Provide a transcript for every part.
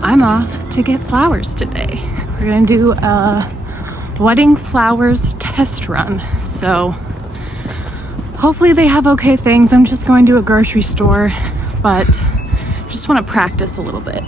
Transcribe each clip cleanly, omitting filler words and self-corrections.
I'm off to get flowers today. We're gonna do a wedding flowers test run. So hopefully they have okay things. I'm just going to a grocery store, but just want to practice a little bit.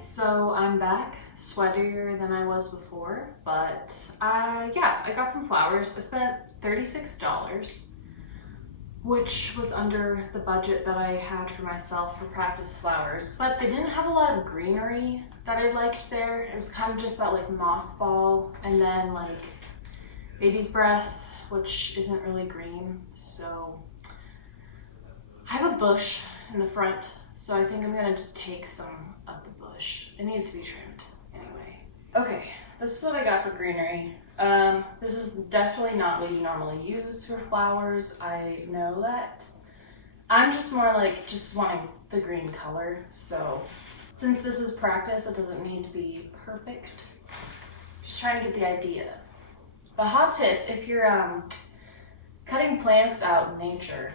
So I'm back, sweatier than I was before, but I got some flowers. I spent $36, which was under the budget that I had for myself for practice flowers. But they didn't have a lot of greenery that I liked there. It was kind of just that like moss ball and then like baby's breath, which isn't really green. So I have a bush in the front, so I think I'm gonna just take some of the bush. It needs to be trimmed anyway. Okay, this is what I got for greenery. This is definitely not what you normally use for flowers. I know that. I'm just more like just wanting the green color. So since this is practice, it doesn't need to be perfect. Just trying to get the idea. But hot tip, if you're cutting plants out in nature,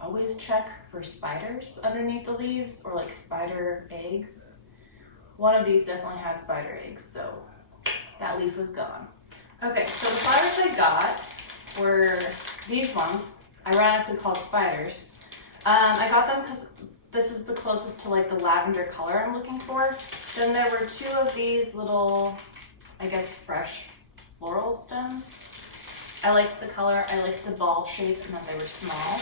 always check for spiders underneath the leaves or like spider eggs. One of these definitely had spider eggs, so that leaf was gone. Okay, so the flowers I got were these ones, ironically called spiders. I got them because this is the closest to like the lavender color I'm looking for. Then there were two of these little, I guess, fresh floral stems. I liked the color, I liked the ball shape, and that they were small.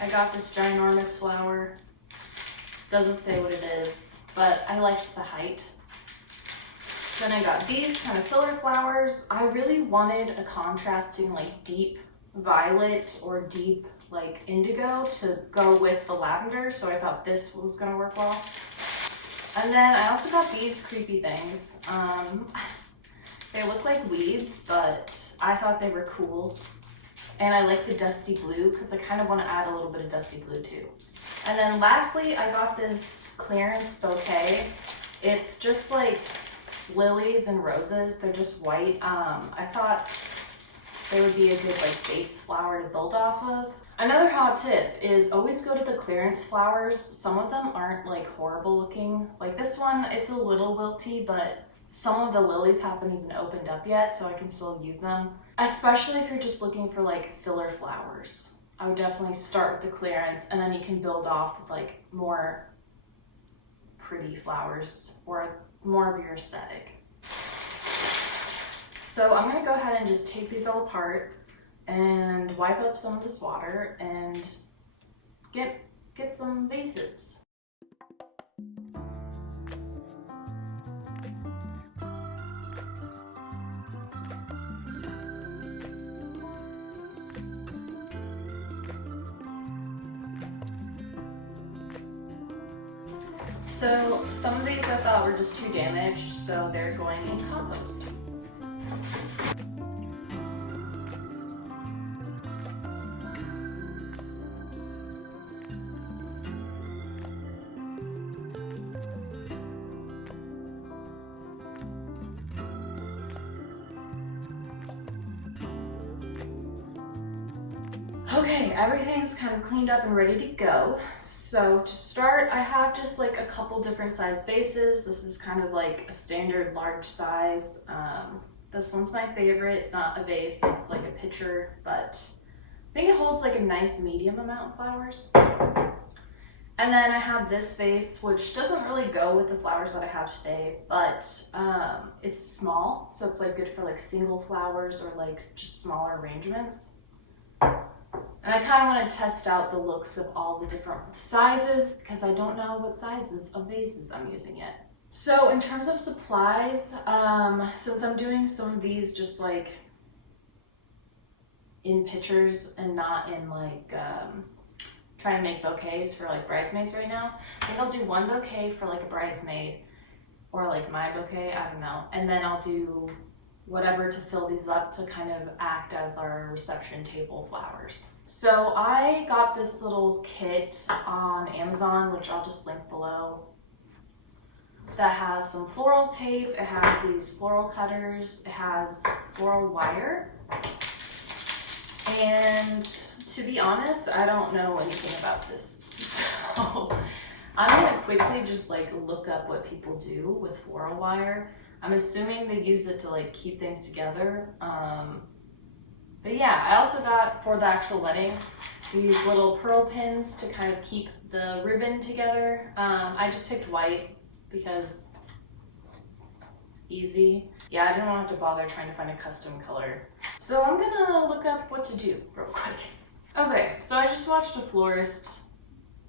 I got this ginormous flower. Doesn't say what it is, but I liked the height. Then I got these kind of filler flowers. I really wanted a contrasting like deep violet or deep like indigo to go with the lavender, so I thought this was gonna work well. And then I also got these creepy things. They look like weeds, but I thought they were cool. And I like the dusty blue because I kind of want to add a little bit of dusty blue too. And then lastly, I got this clearance bouquet. It's just like lilies and roses. They're just white. I thought they would be a good like base flower to build off of. Another hot tip is always go to the clearance flowers. Some of them aren't like horrible looking. Like this one, it's a little wilty, but some of the lilies haven't even opened up yet, so I can still use them. Especially if you're just looking for like filler flowers. I would definitely start with the clearance and then you can build off with like more pretty flowers or more of your aesthetic. So I'm gonna go ahead and just take these all apart and wipe up some of this water and get some vases. So some of these I thought were just too damaged, so they're going in compost. Okay, everything's kind of cleaned up and ready to go. So to start, I have just like a couple different size vases. This is kind of like a standard large size. This one's my favorite. It's not a vase, it's like a pitcher, but I think it holds like a nice medium amount of flowers. And then I have this vase, which doesn't really go with the flowers that I have today, but it's small, so it's like good for like single flowers or like just smaller arrangements. And I kind of want to test out the looks of all the different sizes because I don't know what sizes of vases I'm using yet. So in terms of supplies, since I'm doing some of these just like in pictures and not in like trying to make bouquets for like bridesmaids right now, I think I'll do one bouquet for like a bridesmaid or like my bouquet, I don't know. And then I'll do whatever to fill these up to kind of act as our reception table flowers. So I got this little kit on Amazon, which I'll just link below, that has some floral tape, it has these floral cutters, it has floral wire, and to be honest, I don't know anything about this. So I'm gonna quickly just like look up what people do with floral wire. I'm assuming they use it to like keep things together. But yeah, I also got for the actual wedding these little pearl pins to kind of keep the ribbon together. I just picked white because it's easy. Yeah, I didn't want to have to bother trying to find a custom color. So I'm gonna look up what to do real quick. Okay, so I just watched a florist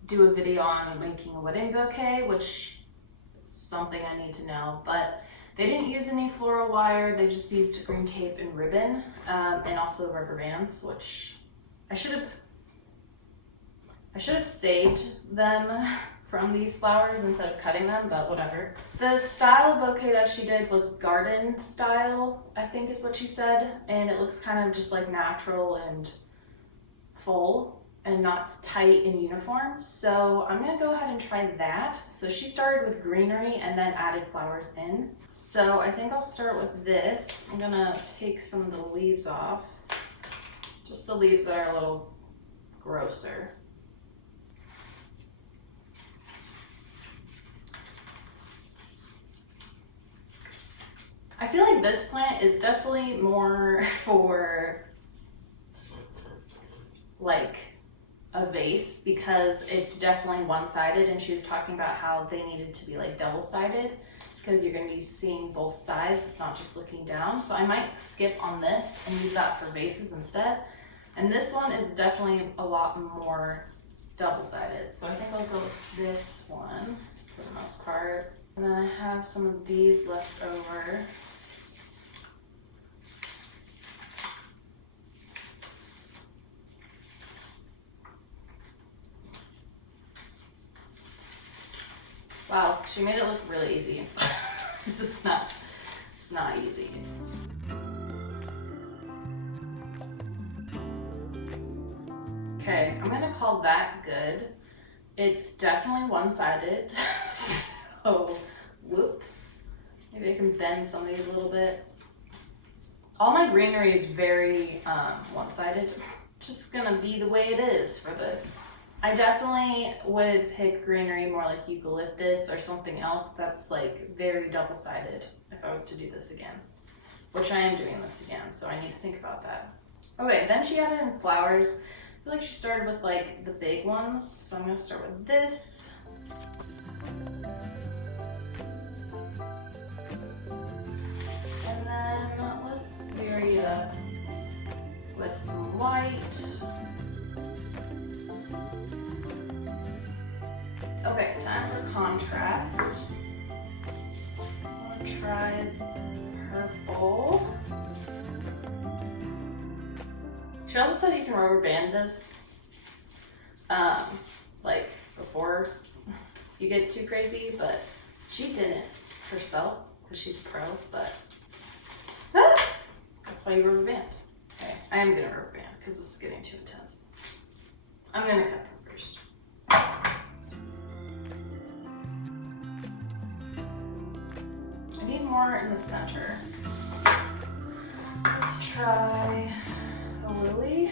do a video on making a wedding bouquet, which is something I need to know, but they didn't use any floral wire, they just used green tape and ribbon, and also rubber bands, which I should have saved them from these flowers instead of cutting them, but whatever. The style of bouquet that she did was garden style, I think is what she said, and it looks kind of just like natural and full and not tight and uniform. So I'm gonna go ahead and try that. So she started with greenery and then added flowers in. So I think I'll start with this. I'm gonna take some of the leaves off, just the leaves that are a little grosser. I feel like this plant is definitely more for like a vase because it's definitely one-sided, and she was talking about how they needed to be like double-sided because you're going to be seeing both sides. It's not just looking down. So I might skip on this and use that for vases instead. And this one is definitely a lot more double-sided. So I think I'll go with this one for the most part. And then I have some of these left over. Wow, she made it look really easy. It's not easy. Okay, I'm gonna call that good. It's definitely one-sided, so whoops. Maybe I can bend some of these a little bit. All my greenery is very one-sided. Just gonna be the way it is for this. I definitely would pick greenery more like eucalyptus or something else that's like very double-sided if I was to do this again, which I am doing this again, so I need to think about that. Okay, then she added in flowers. I feel like she started with like the big ones, so I'm gonna start with this. And then let's vary it up with some white. Okay, time for contrast. I'm gonna try purple. She also said you can rubber band this, like before you get too crazy, but she didn't herself because she's pro, but that's why you rubber band. Okay, I am gonna rubber band because this is getting too intense. I'm gonna cut them first. I need more in the center. Let's try a lily.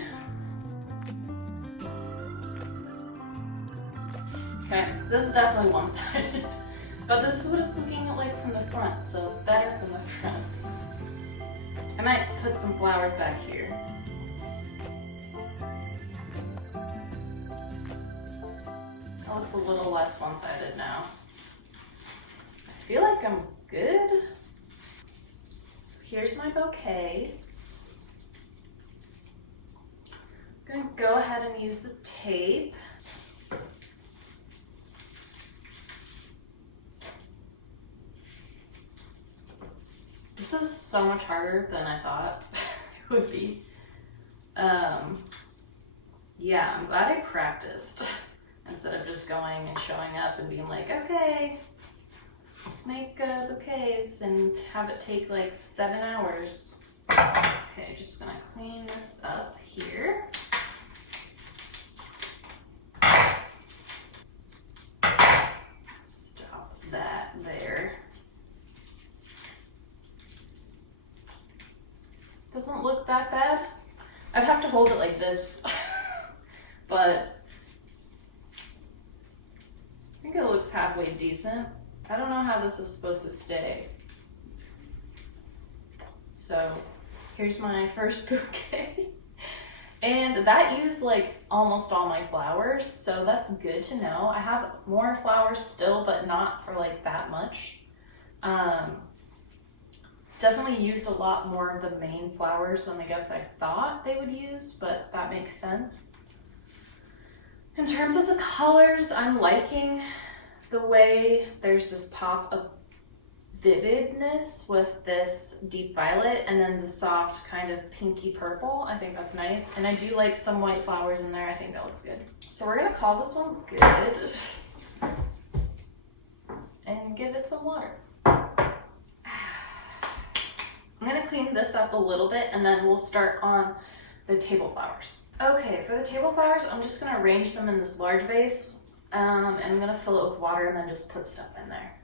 Okay, this is definitely one-sided, but this is what it's looking like from the front, so it's better from the front. I might put some flowers back here. It looks a little less one-sided now. I feel like I'm good. So here's my bouquet. I'm gonna go ahead and use the tape. This is so much harder than I thought it would be. Yeah, I'm glad I practiced instead of just going and showing up and being like, okay, let's make bouquets and have it take like 7 hours. Okay, just gonna clean this up here. Stop that there. Doesn't look that bad. I'd have to hold it like this, but I think it looks halfway decent. I don't know how this is supposed to stay. So here's my first bouquet. And that used like almost all my flowers, so that's good to know. I have more flowers still, but not for like that much. Definitely used a lot more of the main flowers than I guess I thought they would use, but that makes sense. In terms of the colors, I'm liking the way there's this pop of vividness with this deep violet and then the soft kind of pinky purple. I think that's nice. And I do like some white flowers in there. I think that looks good. So we're gonna call this one good and give it some water. I'm gonna clean this up a little bit and then we'll start on the table flowers. Okay, for the table flowers, I'm just gonna arrange them in this large vase and I'm gonna fill it with water and then just put stuff in there.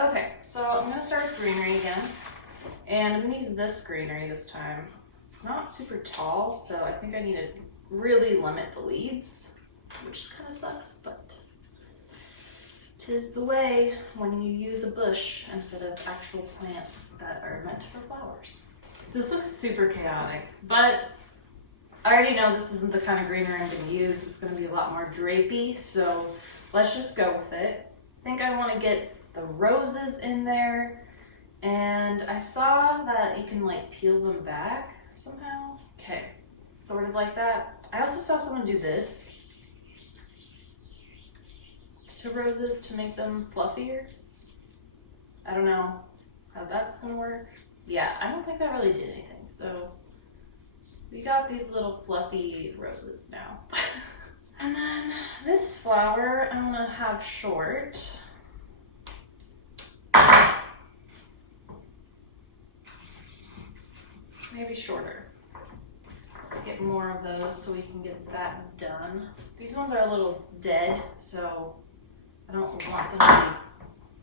Okay, so I'm gonna start with greenery again. And I'm gonna use this greenery this time. It's not super tall, so I think I need to really limit the leaves, which kind of sucks, but 'tis the way when you use a bush instead of actual plants that are meant for flowers. This looks super chaotic, but I already know this isn't the kind of greenery I'm gonna use. It's gonna be a lot more drapey, so let's just go with it. I think I wanna get the roses in there, and I saw that you can like peel them back somehow. Okay, sort of like that. I also saw someone do this to roses to make them fluffier. I don't know how that's gonna work. Yeah, I don't think that really did anything. So we got these little fluffy roses now. And then this flower I'm gonna have short. Maybe shorter. Let's get more of those so we can get that done. These ones are a little dead, so I don't want them to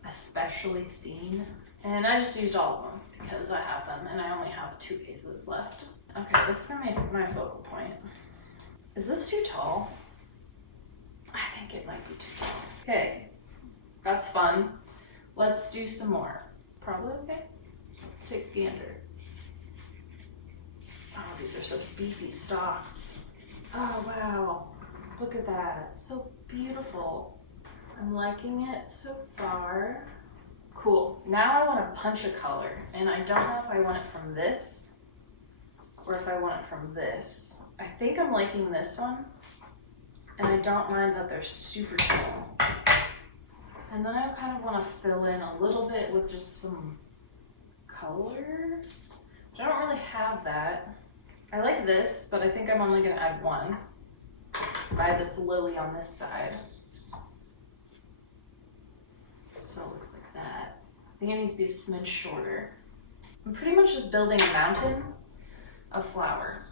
be especially seen. And I just used all of them because I have them and I only have 2 cases left. Okay, this is gonna be my focal point. Is this too tall? I think it might be too tall. Okay, that's fun. Let's do some more. Probably okay? Let's take a gander. Oh, these are such beefy stalks. Oh, wow. Look at that. It's so beautiful. I'm liking it so far. Cool. Now I want to punch a color, and I don't know if I want it from this or if I want it from this. I think I'm liking this one, and I don't mind that they're super small. And then I kind of want to fill in a little bit with just some color. But I don't really have that. I like this, but I think I'm only going to add one by this lily on this side. So it looks like that. I think it needs to be a smidge shorter. I'm pretty much just building a mountain of flower.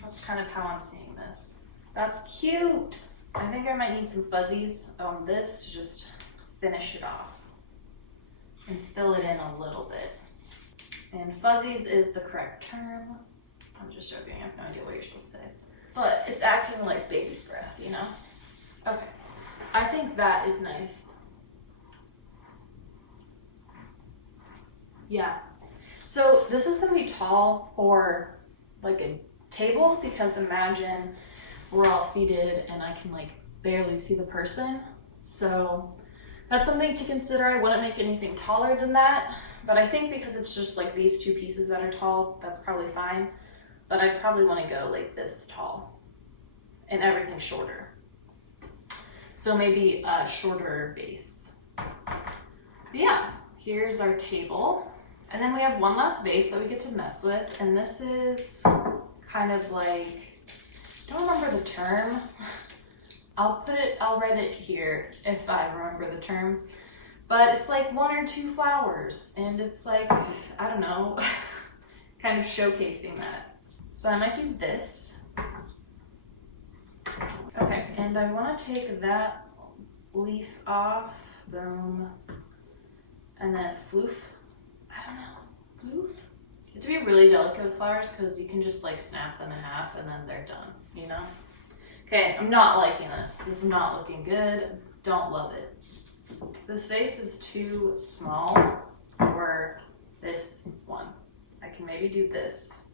That's kind of how I'm seeing this. That's cute. I think I might need some fuzzies on this to just finish it off and fill it in a little bit. And fuzzies is the correct term. I'm just joking, I have no idea what you're supposed to say. But it's acting like baby's breath, you know? Okay, I think that is nice. Yeah. So this is gonna be tall for like a table, because imagine we're all seated and I can like barely see the person. So that's something to consider. I wouldn't make anything taller than that, but I think because it's just like these two pieces that are tall, that's probably fine. But I'd probably want to go like this tall and everything shorter. So maybe a shorter base. But yeah, here's our table. And then we have one last vase that we get to mess with. And this is kind of like, I don't remember the term. I'll write it here if I remember the term. But it's like 1 or 2 flowers. And it's like, I don't know, kind of showcasing that. So I might do this. Okay, and I want to take that leaf off, boom, and then floof. I don't know, floof? You have to be really delicate with flowers because you can just like snap them in half and then they're done, you know? Okay, I'm not liking this. This is not looking good. Don't love it. This vase is too small for this one. I can maybe do this.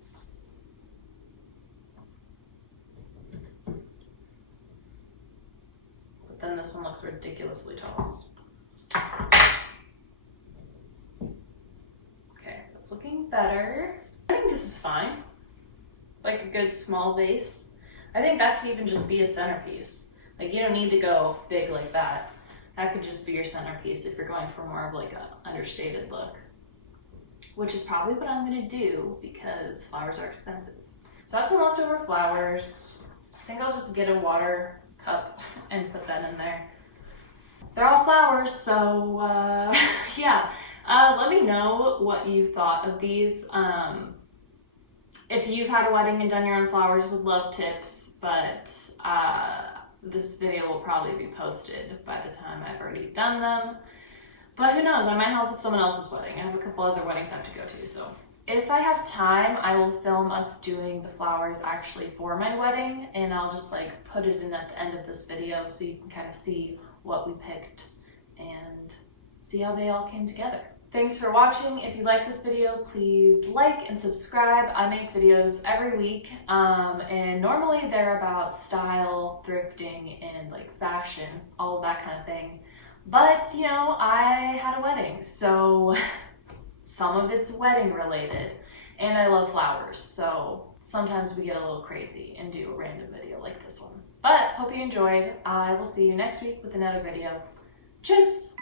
Then this one looks ridiculously tall. Okay, that's looking better. I think this is fine. Like a good small vase. I think that could even just be a centerpiece. Like you don't need to go big like that. That could just be your centerpiece if you're going for more of like a understated look. Which is probably what I'm gonna do because flowers are expensive. So I have some leftover flowers. I think I'll just get a water cup and put that in there. They're all flowers, so yeah. Let me know what you thought of these. If you've had a wedding and done your own flowers, would love tips, but this video will probably be posted by the time I've already done them. But who knows, I might help with someone else's wedding. I have a couple other weddings I have to go to, so. If I have time, I will film us doing the flowers actually for my wedding, and I'll just like put it in at the end of this video so you can kind of see what we picked and see how they all came together. Thanks for watching. If you like this video, please like and subscribe. I make videos every week, and normally they're about style, thrifting, and like fashion, all of that kind of thing. But, you know, I had a wedding, so some of it's wedding related, and I love flowers, so sometimes we get a little crazy and do a random video like this one. But hope you enjoyed. I will see you next week with another video. Tschüss!